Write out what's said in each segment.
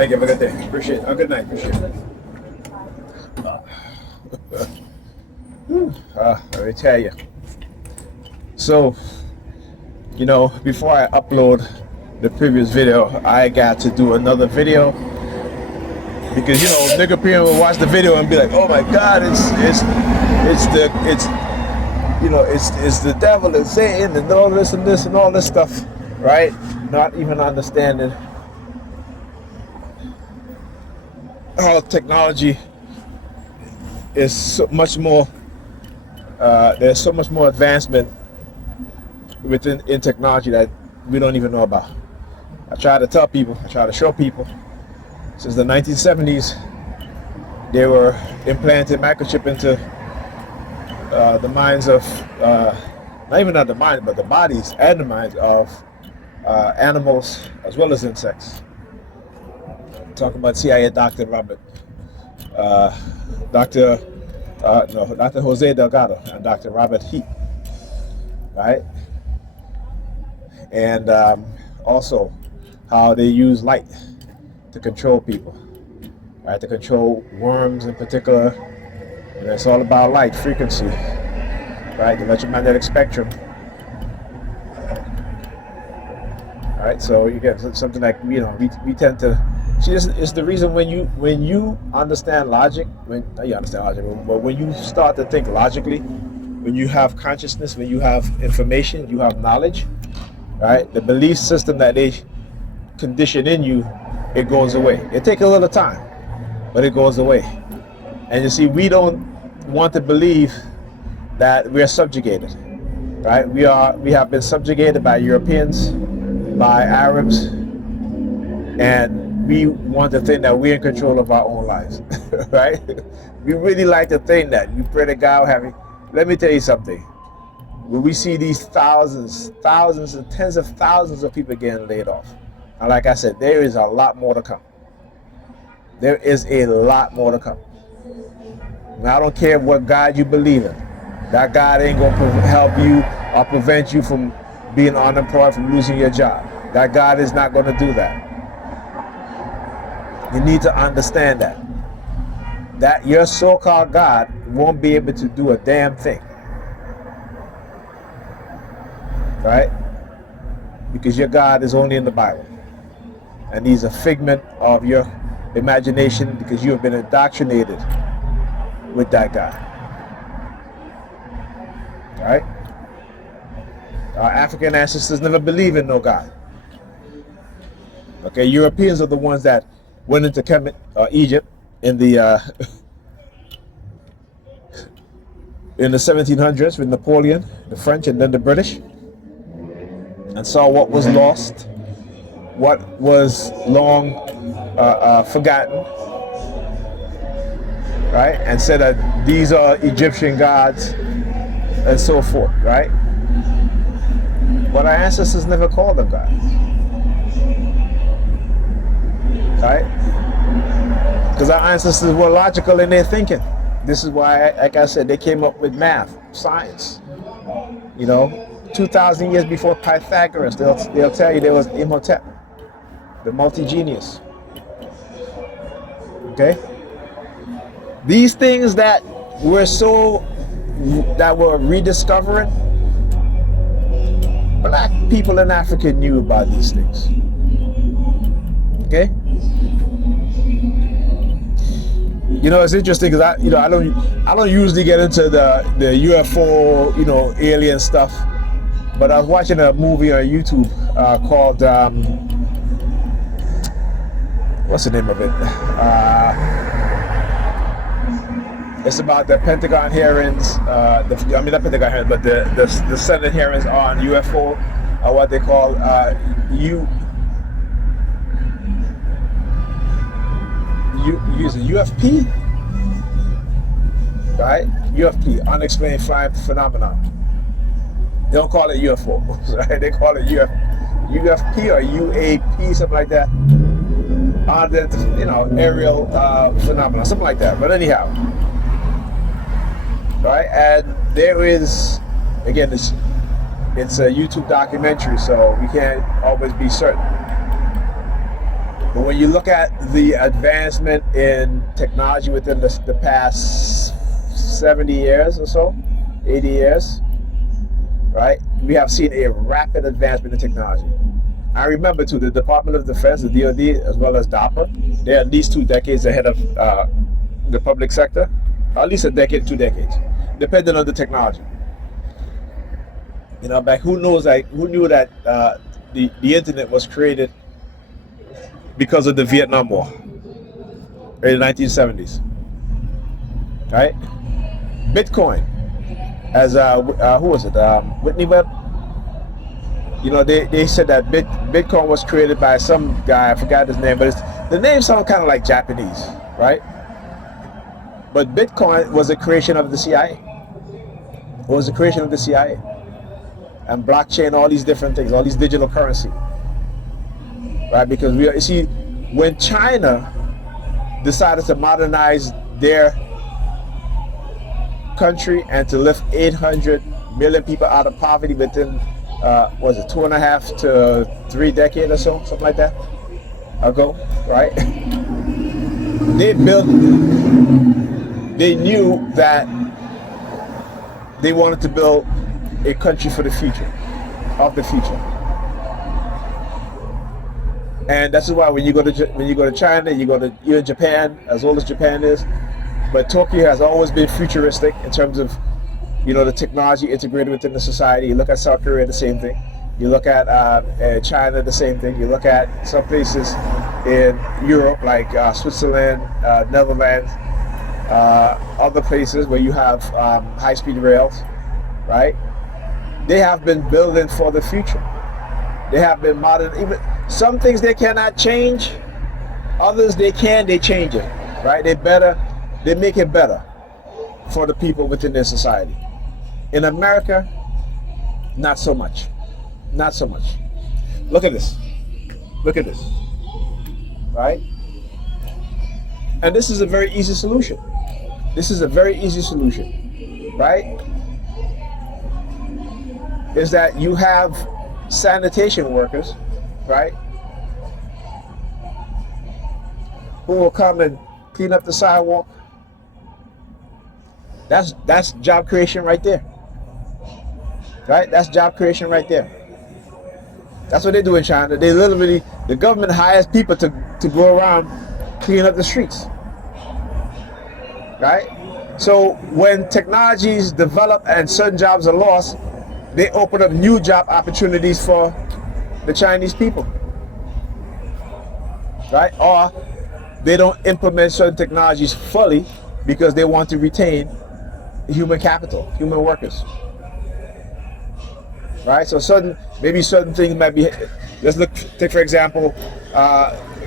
Thank you. Have a good day. Appreciate it. Have a good night. Appreciate it. Let me tell you. So, before I upload the previous video, I got to do another video because nigga people will watch the video and be like, "Oh my God, it's the devil and Satan and all this and this and all this stuff," right? Not even understanding how technology is so much more. There's so much more advancement in technology that we don't even know about. I try to tell people, I try to show people. Since the 1970s, they were implanting microchip into the minds of, not even not the mind, but the bodies and the minds of animals as well as insects. I'm talking about CIA Dr. Dr. Jose Delgado and Dr. Robert Heath, right? And also how they use light to control people, right? To control worms in particular. And it's all about light frequency, right? The electromagnetic spectrum. All right, so you get something like we tend to see. This is the reason when you understand logic, but when you start to think logically, when you have consciousness, when you have information, you have knowledge, right? The belief system that they condition in you, it goes away. It takes a little time, but it goes away. And you see, we don't want to believe that we are subjugated, right? We have been subjugated by Europeans, by Arabs, and we want to think that we're in control of our own lives, right? We really like to think that. You pray to God having. Let me tell you something. When we see these thousands and tens of thousands of people getting laid off, and like I said, there is a lot more to come. There is a lot more to come. Now, I don't care what God you believe in. That God ain't going to help you or prevent you from being unemployed, from losing your job. That God is not going to do that. You need to understand that your so-called God won't be able to do a damn thing, right? Because your God is only in the Bible, and he's a figment of your imagination because you have been indoctrinated with that God, right? Our African ancestors never believed in no God. Okay, Europeans are the ones that went into Egypt in the 1700s with Napoleon, the French, and then the British, and saw what was lost, what was long forgotten, right? And said that these are Egyptian gods and so forth, right? But our ancestors never called them gods, right? Because our ancestors were logical in their thinking. This is why, like I said, they came up with math, science. 2,000 years before Pythagoras, they'll tell you there was Imhotep, the multi-genius. Okay? These things that were rediscovering, black people in Africa knew about these things. Okay? It's interesting because I don't usually get into the UFO, alien stuff. But I was watching a movie on YouTube called what's the name of it? It's about the Pentagon hearings. Not Pentagon hearings, but the Senate hearings on UFO, what they call UFP, right? UFP, unexplained flying phenomenon. They don't call it UFO, right? They call it UFP or UAP, something like that. Aerial phenomena, something like that. But anyhow, right? And there is, again, it's a YouTube documentary, so we can't always be certain. But when you look at the advancement in technology within the past 70 years or so, 80 years, right? We have seen a rapid advancement in technology. I remember too, the Department of Defense, the DoD, as well as DARPA, they're at least 2 decades ahead of the public sector, at least a decade, 2 decades, depending on the technology. You know, like who knew that the internet was created because of the Vietnam War, early 1970s, right? Bitcoin, as who was it? Whitney Webb. You know, they said that Bitcoin was created by some guy, I forgot his name, but the name sounds kind of like Japanese, right? But Bitcoin was a creation of the CIA. It was a creation of the CIA. And blockchain, all these different things, all these digital currency, right? Because you see, when China decided to modernize their country and to lift 800 million people out of poverty within was it 2.5 to 3 decades or so, something like that ago, right? They knew that they wanted to build a country for the future, of the future. And that's why when you go to China, you're Japan, as old as Japan is, but Tokyo has always been futuristic in terms of, you know, the technology integrated within the society. You look at South Korea, the same thing. You look at China, the same thing. You look at some places in Europe, like Switzerland, Netherlands, other places where you have high-speed rails, right? They have been building for the future. They have been modern. Even some things they cannot change, others they can. They change it, right? They make it better for the people within their society. In America, not so much. Not so much. Look at this. Look at this. Right? And this is a very easy solution. This is a very easy solution. Right? Is that you have sanitation workers, right? Who will come and clean up the sidewalk. That's job creation right there. Right? That's job creation right there. That's what they do in China. They literally, the government hires people to go around clean up the streets. Right? So when technologies develop and certain jobs are lost, they open up new job opportunities for the Chinese people. Right? Or they don't implement certain technologies fully because they want to retain human capital, human workers. Right? So maybe certain things might be, take for example,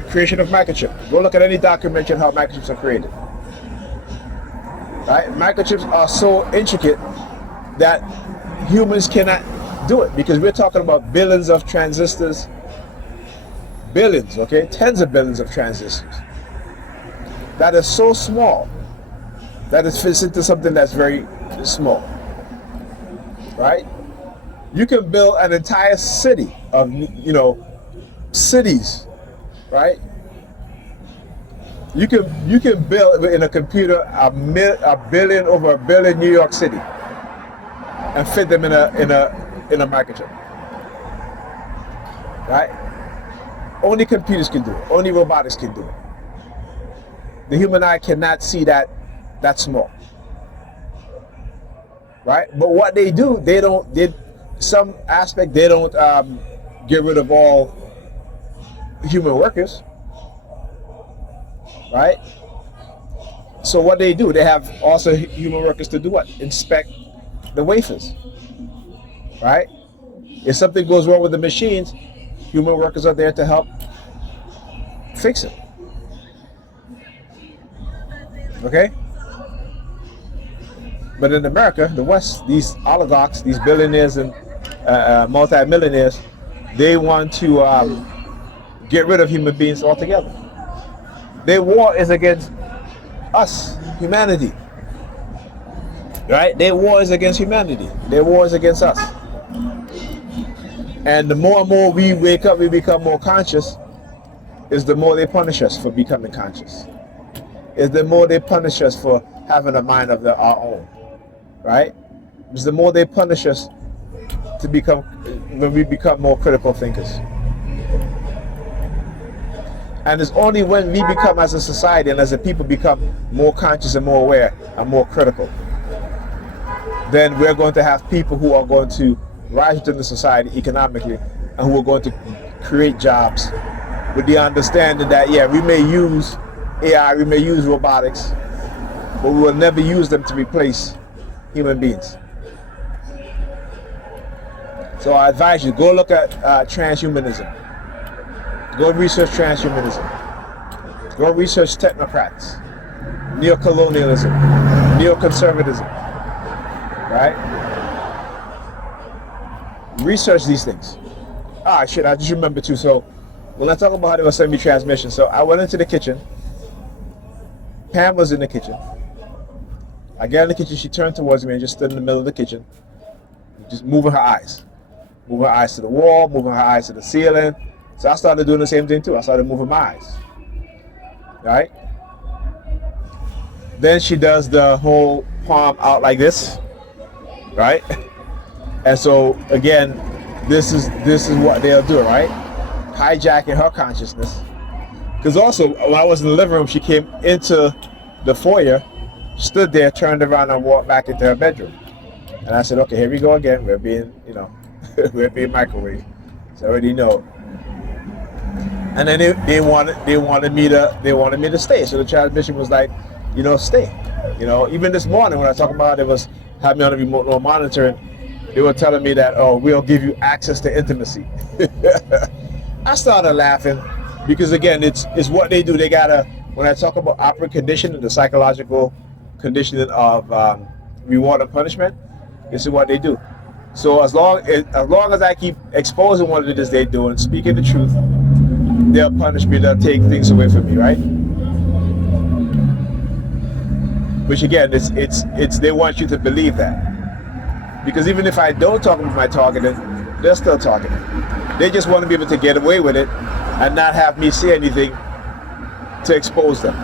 creation of microchip. Go look at any documentary on how microchips are created. Right? Microchips are so intricate that humans cannot do it because we're talking about billions of transistors, billions, okay? Tens of billions of transistors. That is so small that it fits into something that's very small, right? You can build an entire city of, cities, right? You can build in a computer a billion, over a billion New York City, and fit them in a microchip, right? Only computers can do it. Only robotics can do it. The human eye cannot see that small, right? But what they do, they don't get rid of all human workers, right? So what they do, they have also human workers to do what? Inspect the wafers, right? If something goes wrong with the machines, human workers are there to help fix it. Okay? But in America, the West, these oligarchs, these billionaires and multi-millionaires, they want to get rid of human beings altogether. Their war is against us, humanity. Right? Their war is against humanity. Their war is against us. And the more and more we wake up, we become more conscious, is the more they punish us for becoming conscious. Is the more they punish us for having a mind of our own, right? Is the more they punish us to become, when we become more critical thinkers. And it's only when we become, as a society and as a people, become more conscious and more aware and more critical, then we're going to have people who are going to rise within the society economically and who are going to create jobs with the understanding that, yeah, we may use AI, we may use robotics, but we will never use them to replace human beings. So I advise you, go look at transhumanism. Go research transhumanism. Go research technocrats, neocolonialism, neoconservatism, right? Research these things. Ah, shit, I just remember too. So when I talk about how they were sending me transmission, so I went into the kitchen. Pam was in the kitchen. I got in the kitchen, she turned towards me and just stood in the middle of the kitchen, just moving her eyes. Moving her eyes to the wall, moving her eyes to the ceiling. So I started doing the same thing too. I started moving my eyes. Right? Then she does the whole palm out like this. Right? And so again, this is what they'll do, right? Hijacking her consciousness. Because also, when I was in the living room, she came into the foyer, stood there, turned around and walked back into her bedroom. And I said, okay, here we go again. We're being, we're being microwaved. So I already know. And then they wanted me to stay. So the transmission was like, stay. Even this morning when I talked about it was having me on a remote monitoring, they were telling me that, oh, we'll give you access to intimacy. I started laughing because again, it's what they do. They gotta, when I talk about operant conditioning, the psychological conditioning of reward and punishment, this is what they do. So as long as I keep exposing what it is they're doing, speaking the truth, they'll punish me, they'll take things away from me, right? Which again, it's they want you to believe that. Because even if I don't talk about my targeting, they're still targeting. They just want to be able to get away with it and not have me say anything to expose them.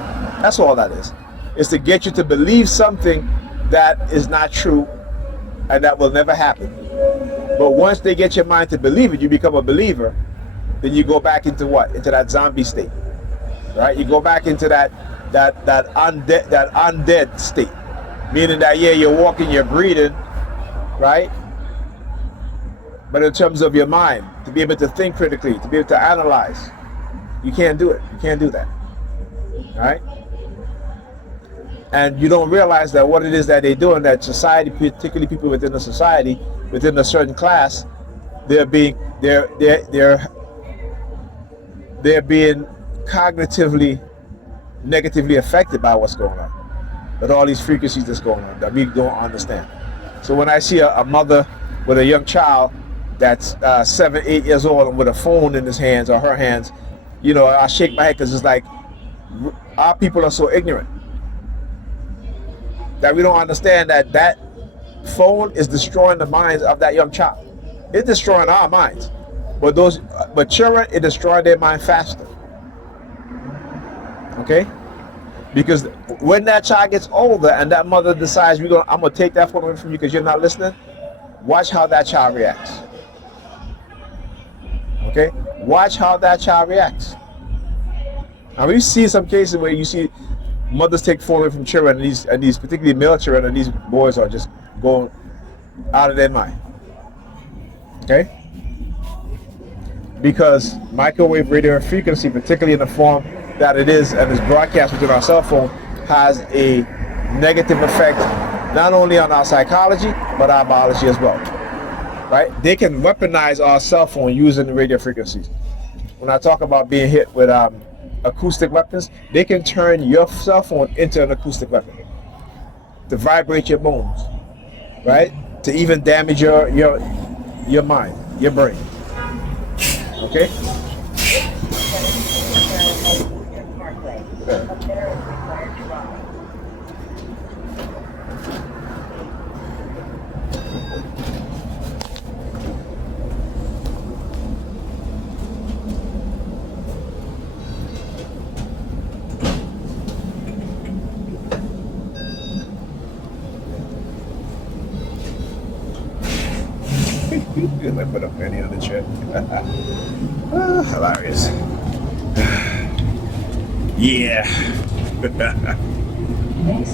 That's all that is. It's to get you to believe something that is not true and that will never happen. But once they get your mind to believe it, you become a believer, then you go back into what? Into that zombie state, right? You go back into that undead state, meaning that, yeah, you're walking, you're breathing, right? But in terms of your mind, to be able to think critically, to be able to analyze, you can't do it. You can't do that, right? And you don't realize that what it is that they're doing, that society, particularly people within the society, within a certain class, they're being cognitively negatively affected by what's going on, with all these frequencies that's going on that we don't understand. So when I see a mother with a young child that's 7, 8 years old and with a phone in his hands or her hands, I shake my head because it's like our people are so ignorant that we don't understand that phone is destroying the minds of that young child. It's destroying our minds, but children, it destroys their mind faster. Okay, because when that child gets older and that mother decides I'm gonna take that phone away from you because you're not listening, watch how that child reacts. Okay, watch how that child reacts. Now we see some cases where you see mothers take phone away from children, and these particularly male children, and these boys are just going out of their mind. Okay, because microwave radio frequency, particularly in the form that it is and is broadcast within our cell phone, has a negative effect not only on our psychology but our biology as well, right? They can weaponize our cell phone using the radio frequencies. When I talk about being hit with acoustic weapons, they can turn your cell phone into an acoustic weapon to vibrate your bones, right? To even damage your mind, your brain. Okay? I put a penny on the trip. Hilarious. Yeah. Next